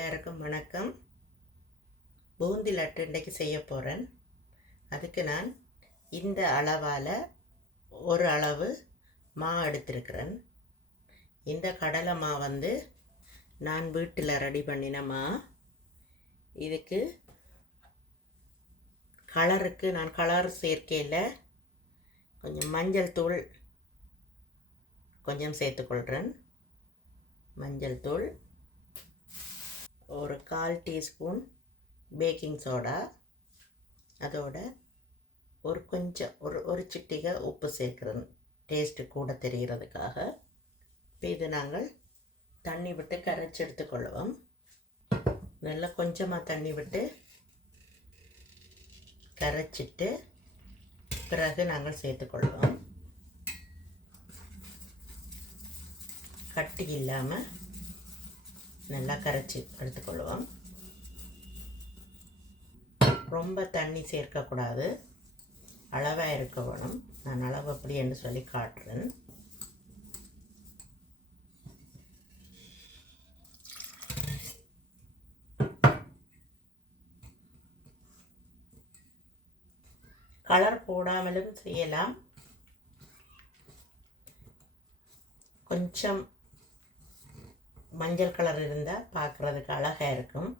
எல்லாருக்கும் வணக்கம். பூந்தி லட்டு இன்றைக்கு செய்ய போகிறேன் அதுக்கு நான் இந்த அளவால் ஒரு அளவு மா எடுத்திருக்கிறேன். இந்த கடலை மா வந்து நான் வீட்டில் ரெடி பண்ணின மா. இதுக்கு கலருக்கு நான் கலர் சேர்க்கையில் கொஞ்சம் மஞ்சள் தூள் கொஞ்சம் சேர்த்துக்கொள்கிறேன் மஞ்சள் தூள் ஒரு கால் டீஸ்பூன் பேக்கிங் சோடா அதோட ஒரு கொஞ்சம் ஒரு ஒரு சிட்டிகை உப்பு சேர்க்குறேன் டேஸ்ட்டு கூட தெரிகிறதுக்காக. இப்போ இது நாங்கள் தண்ணி விட்டு கரைச்சி எடுத்துக்கொள்வோம். நல்லா கொஞ்சமாக தண்ணி விட்டு கரைச்சிட்டு பிறகு நாங்கள் சேர்த்துக்கொள்வோம். கட்டி இல்லாமல் நல்லா கரைச்சி எடுத்துக்கொள்வோம். ரொம்ப தண்ணி சேர்க்கக்கூடாது. அளவாக இருக்க வேணும். நான் அளவு அப்படி என்று சொல்லி காட்டுறேன். கலர் போடாமலும் செய்யலாம். கொஞ்சம் மஞ்சள் கலர் இருந்தால் பார்க்குறதுக்கு அழகாக இருக்கும்.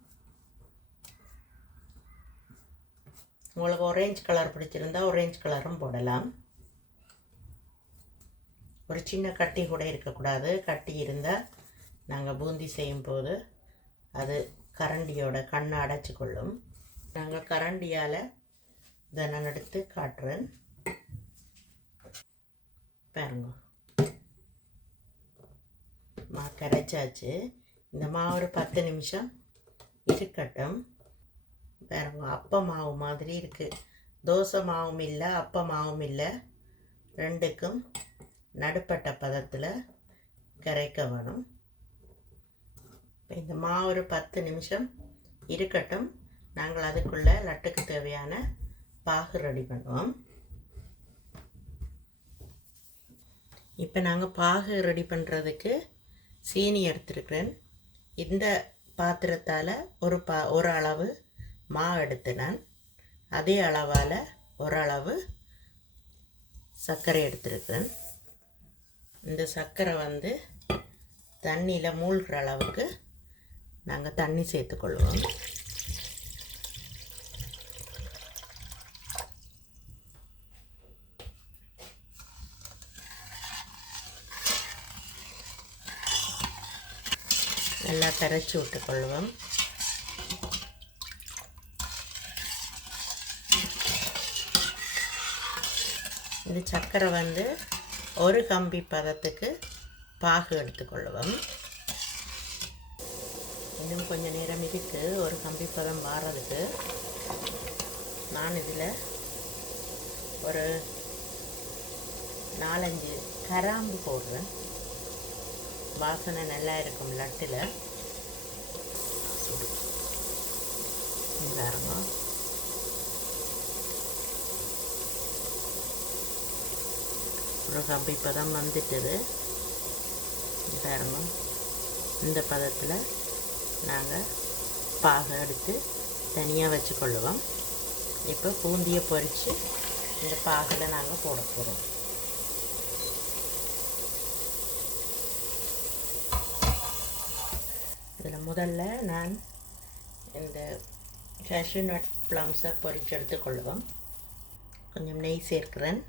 உங்களுக்கு ஒரேஞ்ச் கலர் பிடிச்சிருந்தா ஒரேஞ்ச் கலரும் போடலாம். ஒரு சின்ன கட்டி கூட இருக்கக்கூடாது. கட்டி இருந்தால் நாங்கள் பூந்தி செய்யும் போது அது கரண்டியோட கண்ணை அடைச்சி கொள்ளும். நாங்கள் கரண்டியால் இதை நான் எடுத்து காட்டுறேன். பாருங்க. மா கரைச்சாச்சு இந்த மாவு ஒரு பத்து நிமிஷம் இருக்கட்டும். பாருங்க அப்ப மாவு மாதிரி இருக்குது தோசை மாவும் இல்லை அப்ப மாவும் இல்லை. ரெண்டுக்கும் நடுப்பட்ட பதத்தில் கரைக்க வேணும். இப்போ இந்த மாவு ஒரு பத்து நிமிஷம் இருக்கட்டும். நாங்கள் அதுக்குள்ளே லட்டுக்கு தேவையான பாகு ரெடி பண்ணுவோம். இப்போ நாங்கள் பாகு ரெடி பண்ணுறதுக்கு சீனி எடுத்திருக்கிறேன். இந்த பாத்திரத்தால் ஒரு பா ஒரு அளவு மா எடுத்து நான் அதே அளவால் ஒரு அளவு சர்க்கரை எடுத்திருக்கிறேன். இந்த சர்க்கரை வந்து தண்ணியில் மூழ்கிற அளவுக்கு நாங்கள் தண்ணி சேர்த்துக்கொள்வோம். நல்லா கரைச்சி விட்டுக்கொள்வோம் இந்த சர்க்கரை வந்து ஒரு கம்பி பதத்துக்கு பாகு எடுத்துக்கொள்வோம் இன்னும் கொஞ்சம் நேரம் இருக்குது ஒரு கம்பி பதம் வாரதுக்கு நான் இதில் ஒரு நாலஞ்சு கராம்பு போடுறேன் வாசனை நல்லா இருக்கும் லட்டில். பாருங்க ஒரு கம்பி பதம் வந்துட்டுது. பாருங்க இந்த பதத்தில் நாங்கள் பாகை எடுத்து தனியாக வச்சுக்கொள்ளுவோம். இப்போ பூந்தியை பொறித்து இந்த பாகில் நாங்கள் போட போகிறோம் இதில் முதல்ல நான் இந்த கேஷ்யூ நட் ப்ளம்ஸை பொறிச்சு எடுத்துக்கொள்வோம் கொஞ்சம் நெய் சேர்க்கிறேன்.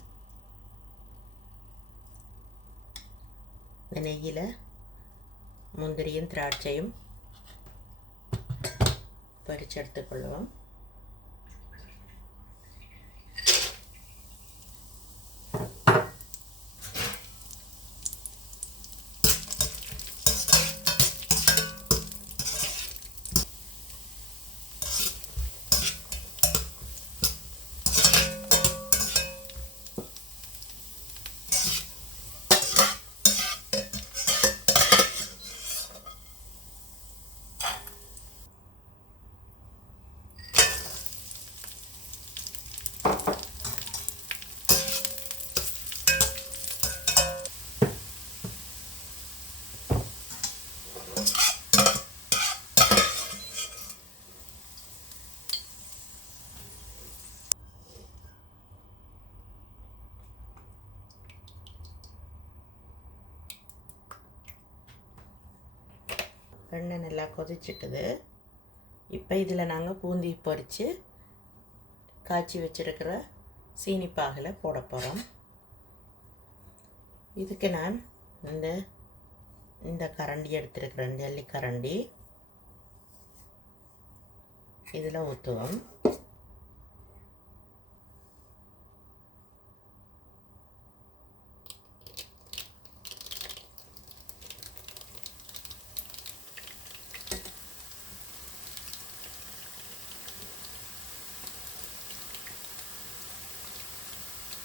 இந்த நெய்யில் முந்திரியும் திராட்சையும் பொரிச்சு எடுத்துக்கொள்வோம் எண்ணெய் நல்லா கொதிச்சிட்டுது இப்போ இதில் நாங்கள் பூந்தி பொறித்து காய்ச்சி வச்சுருக்கிற சீனிப்பாகில் போட போகிறோம் இதுக்கு நான் இந்த இந்த கரண்டி எடுத்துருக்கிறேன் ஜல்லி கரண்டி. இதில் ஊற்றுவோம்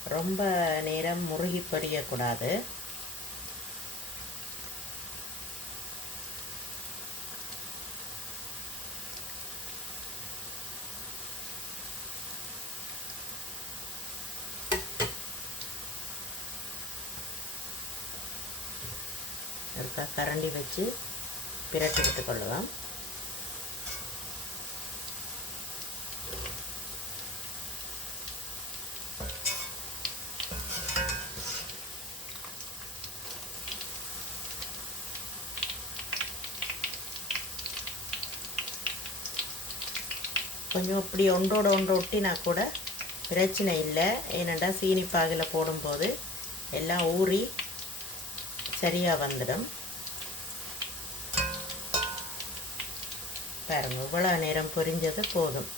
ரொம்ப நேரம் முருகி பொரியக்கூடாது இருக்கா கரண்டி வச்சு பிரட்டி விட்டுக்கொள்ளுவோம் கொஞ்சம் இப்படி ஒன்றோட ஒன்று ஒட்டினா கூட பிரச்சனை இல்லை. ஏனெண்டா சீனி பாகில் போடும்போது எல்லாம் ஊறி சரியாக வந்துடும். பாருங்க இவ்வளோ நேரம் பொரிஞ்சது போதும்.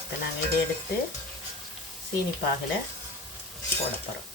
இப்போ நாங்கள் இதை எடுத்து சீனி பாகில் போட போகிறோம்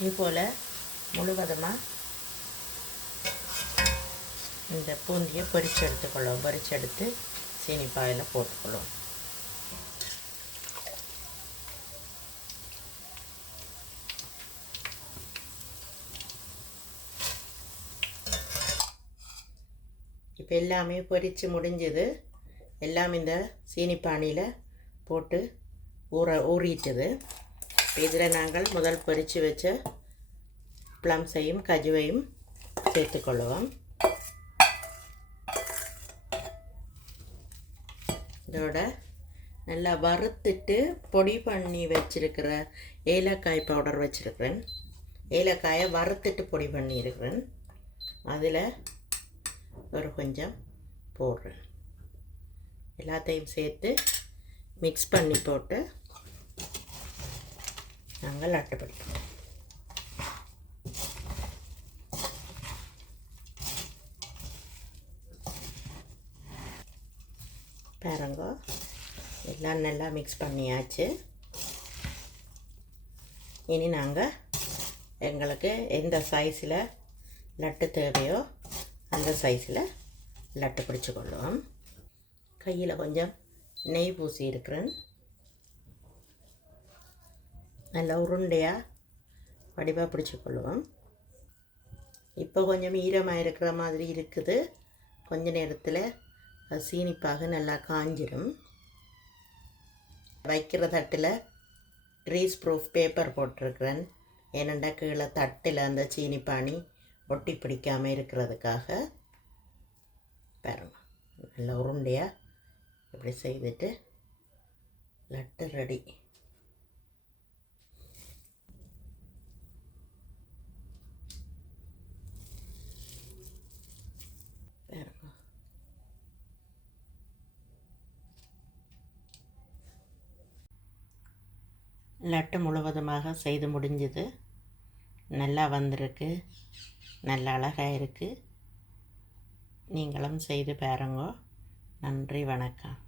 இதுபோல் முழுவதுமாக இந்த பூந்தியை பொரிச்சு எடுத்துக்கொள்ளும். பொரிச்சு எடுத்து சீனி பாயில் போட்டுக்கொள்ளும். இப்போ எல்லாமே பொரித்து முடிஞ்சது. எல்லாம் இந்த சீனி பானியில் போட்டு ஊற ஊறிட்டுது. இதில் நாங்கள் முதல் பறித்து வச்ச ப்ளம்ஸையும் கஜுவையும் சேர்த்துக்கொள்ளுவோம் இதோட நல்லா வறுத்துட்டு பொடி பண்ணி வச்சுருக்கிற ஏலக்காய் பவுடர் வச்சுருக்கிறேன். ஏலக்காயை வறுத்துட்டு பொடி பண்ணியிருக்கிறேன். அதில் ஒரு கொஞ்சம் போடுறேன். எல்லாத்தையும் சேர்த்து மிக்ஸ் பண்ணி போட்டு நாங்கள் அட்டைப்படுத்தோம் பாருங்க எல்லாம் நல்லா மிக்ஸ் பண்ணியாச்சு இனி நாங்கள் எங்களுக்கு எந்த சைஸில் லட்டு தேவையோ அந்த சைஸில் லட்டு பிடிச்சு கொள்ளுவோம் கையில் கொஞ்சம் நெய் பூசி இருக்கிறேன் நல்லா உருண்டையாக வடிவாக பிடிச்சி கொள்ளுவோம் இப்போ கொஞ்சம் ஈரமாக இருக்கிற மாதிரி இருக்குது. கொஞ்ச நேரத்தில் அது சீனிப்பாக நல்லா காஞ்சிடும் வைக்கிற தட்டில் க்ரீஸ் ப்ரூஃப் பேப்பர் போட்டிருக்கிறேன். ஏனெண்டா கீழே தட்டில் அந்த சீனி பானி ஒட்டி பிடிக்காமல் இருக்கிறதுக்காக. பாருங்க நல்லா உருண்டையாக இப்படி செய்துட்டு லட்டு ரெடி பாருங்க லட்டு முழுவதுமாக செய்து முடிஞ்சது. நல்லா வந்திருக்கு. நல்ல அழகாக இருக்குது நீங்களும் செய்து பாருங்க. நன்றி வணக்கம்.